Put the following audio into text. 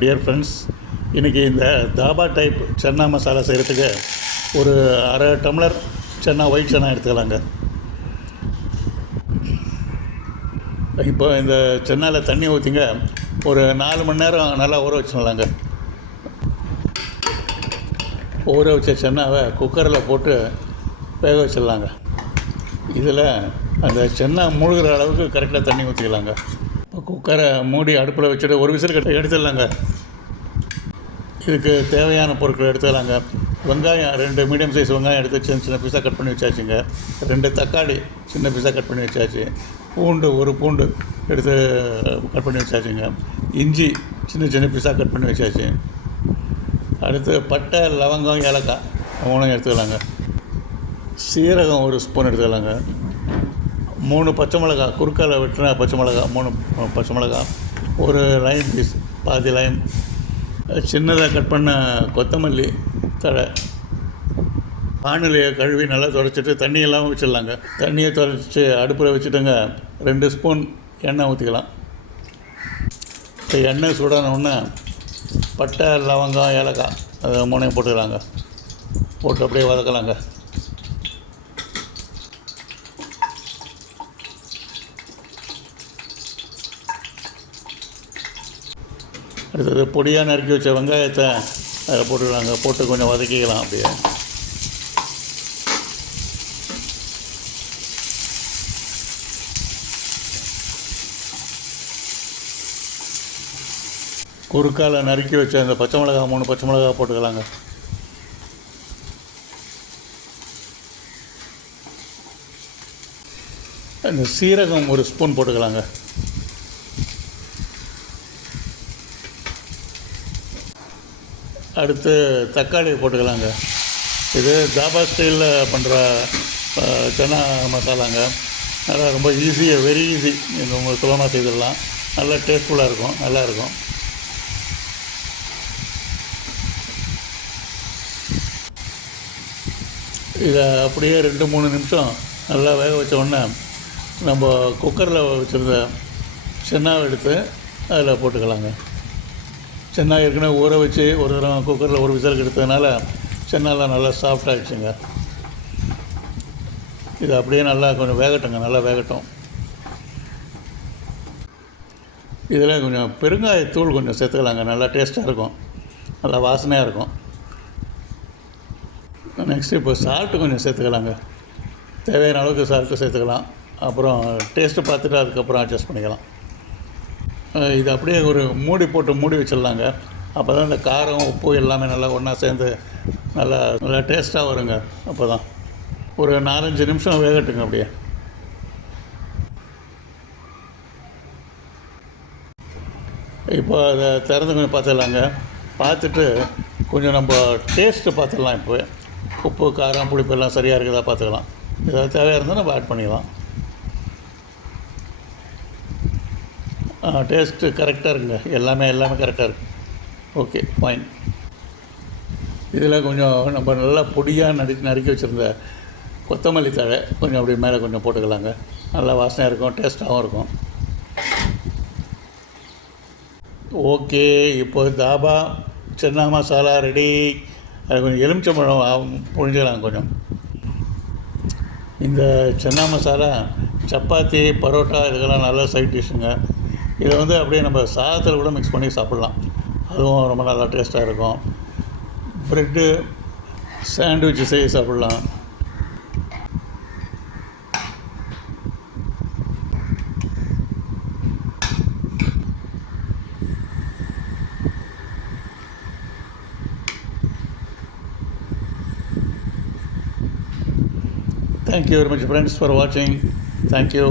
Dear friends, இன்றைக்கி இந்த dhaba type chana masala செய்கிறதுக்கு ஒரு அரை டம்ளர் சன்னா ஒயிட் சன்னா எடுத்துக்கலாங்க. இப்போ இந்த சென்னாவில் தண்ணி ஊற்றிங்க ஒரு 4 மணி நேரம் நல்லா ஊற வச்சுக்கலாங்க. ஊற வச்ச சென்னாவை குக்கரில் போட்டு வேக வச்சிடலாங்க. இதில் அந்த சென்னா மூழ்கிற அளவுக்கு கரெக்டாக தண்ணி ஊற்றிக்கலாங்க. இப்போ குக்கரை மூடி அடுப்பில் வச்சுட்டு ஒரு விசில் கட்டி எடுத்துடலாங்க. இதுக்கு தேவையான பொருட்கள் எடுத்துக்கலாங்க. வெங்காயம் 2 மீடியம் சைஸ் வெங்காயம் எடுத்து சின்ன சின்ன பீஸாக கட் பண்ணி வச்சாச்சுங்க. 2 தக்காளி சின்ன பீஸாக கட் பண்ணி வச்சாச்சு. பூண்டு 1 பூண்டு எடுத்து கட் பண்ணி வச்சாச்சுங்க. இஞ்சி சின்ன சின்ன பீஸாக கட் பண்ணி வச்சாச்சு. அடுத்து பட்டை, லவங்கம், ஏலக்காய் 3 எடுத்துக்கலாங்க. சீரகம் 1 ஸ்பூன் எடுத்துக்கலாங்க. 3 பச்சை மிளகா, குறுக்கால வெட்டின பச்சை மிளகா 3 பச்சை மிளகா, ஒரு லைம் பீஸ், பாதி லைம், சின்னதாக கட் பண்ண கொத்தமல்லி தழை. வானிலையை கழுவி நல்லா துடைச்சிட்டு தண்ணியெல்லாம் வச்சிடலாங்க. தண்ணியை துடைச்சி அடுப்பில் வச்சுட்டுங்க 2 ஸ்பூன் எண்ணெய் ஊற்றிக்கலாம். இப்போ எண்ணெய் சூடானோடனே பட்டை, லவங்கம், ஏலக்காய் அதை 3 போட்டுக்கலாங்க. போட்டு அப்படியே வதக்கலாங்க. அடுத்தது பொடியாக நறுக்கி வச்ச வெங்காயத்தை அதில் போட்டுக்கலாங்க. போட்டு கொஞ்சம் வதக்கிக்கலாம். அப்படியே குறுக்கால் நறுக்கி வச்ச அந்த பச்சை மிளகா 3 பச்சை மிளகா போட்டுக்கலாங்க. அந்த சீரகம் 1 ஸ்பூன் போட்டுக்கலாங்க. அடுத்து தக்காளி போட்டுக்கலாங்க. இது தாபா ஸ்டைலில் பண்ணுற சன்னா மசாலாங்க. நல்லா ரொம்ப ஈஸியாக, வெரி ஈஸி, ரொம்ப சுலமாக செய்திடலாம். நல்லா டேஸ்ட்ஃபுல்லாக இருக்கும், நல்லாயிருக்கும். இதை அப்படியே 2-3 நிமிஷம் நல்லா வேக வச்ச உடனே நம்ம குக்கரில் வச்சுருந்த சென்னாவை எடுத்து அதில் போட்டுக்கலாங்க. சென்னா ஏற்கனவே ஊற வச்சு ஒரு தரம் குக்கரில் ஒரு விசில் எடுத்ததுனால சென்னாலாம் நல்லா சாஃப்டாகிடுச்சுங்க. இது அப்படியே நல்லா கொஞ்சம் வேகட்டுங்க, நல்லா வேகட்டும். இதில் கொஞ்சம் பெருங்காயத்தூள் கொஞ்சம் சேர்த்துக்கலாங்க. நல்லா டேஸ்ட்டாக இருக்கும், நல்லா வாசனையாக இருக்கும். நெக்ஸ்ட்டு இப்போ சால்ட்டு கொஞ்சம் சேர்த்துக்கலாங்க. தேவையான அளவுக்கு சால்ட்டு சேர்த்துக்கலாம். அப்புறம் டேஸ்ட்டு பார்த்துட்டு அதுக்கப்புறம் அட்ஜஸ்ட் பண்ணிக்கலாம். இது அப்படியே ஒரு மூடி போட்டு மூடி வச்சிடலாங்க. அப்போ தான் இந்த காரம், உப்பு எல்லாமே நல்லா ஒன்றா சேர்ந்து நல்லா நல்லா டேஸ்ட்டாக வருங்க. அப்போ தான் ஒரு 4-5 நிமிஷம் வேகட்டுங்க. அப்படியே இப்போ அதை திறந்து கொஞ்சம் பார்த்துடலாங்க. பார்த்துட்டு கொஞ்சம் நம்ம டேஸ்ட்டு பார்த்துடலாம். இப்போ உப்பு, காரம், புளிப்பு எல்லாம் சரியாக இருக்குதா பார்த்துக்கலாம். ஏதாவது தேவையாக இருந்தால் நம்ம ஆட் பண்ணிக்கலாம். டேஸ்ட்டு கரெக்டாக இருக்குங்க. எல்லாமே கரெக்டாக இருக்குது. Okay, fine. இதில் கொஞ்சம் நம்ம நல்லா பொடியாக நறுக்கி வச்சுருந்த கொத்தமல்லி தழை கொஞ்சம் அப்படி மேலே கொஞ்சம் போட்டுக்கலாங்க. நல்லா வாசனையாக இருக்கும், டேஸ்ட்டாகவும் இருக்கும். ஓகே, இப்போ தாபா சன்னா மசாலா ரெடி. அது கொஞ்சம் எலுமிச்சம்பழம் புழிஞ்சிக்கலாம் கொஞ்சம். இந்த சன்னா மசாலா சப்பாத்தி, பரோட்டா இதுக்கெல்லாம் நல்ல சைட் டிஷ்ஷுங்க. இதை அப்படியே நம்ம சாதத்தில் கூட மிக்ஸ் பண்ணி சாப்பிட்லாம். அதுவும் ரொம்ப நல்லா டேஸ்ட்டாக இருக்கும். ப்ரெட்டு சாண்ட்விச் செய்ய சாப்பிட்லாம். Thank you very much friends for watching. Thank you.